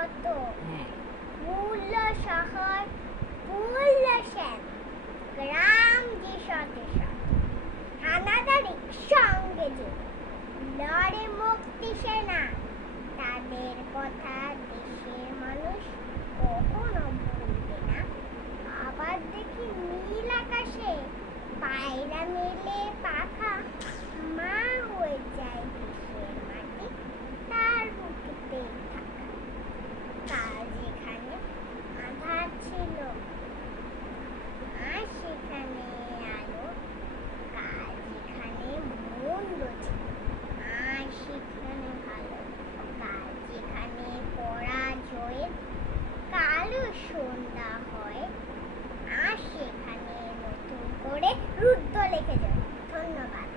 শত মূল্য শহর মূল্য শ্যাম গ্রাম যে শতে শত হানাদারির সঙ্গে যুক্ত লড়ে মুক্তি সেনা তাদের কথা দেশের মানুষ কখনো ভুলবে না। আবার দেখি নীল আকাশে পায়রা মেলে পাখা মা হয়ে যায় দেশের মাটি তার বুকেতে থাকা। কাল যেখানে আধার ছিল আর সেখানে আলো, কাল যেখানে মন্দ ছিল আর সেখানে ভালো, কাল যেখানে পরাজয়ের কালো সন্ধ্যা হয় আর সেখানে নতুন করে রুদ্র লিখে যায়। ধন্যবাদ।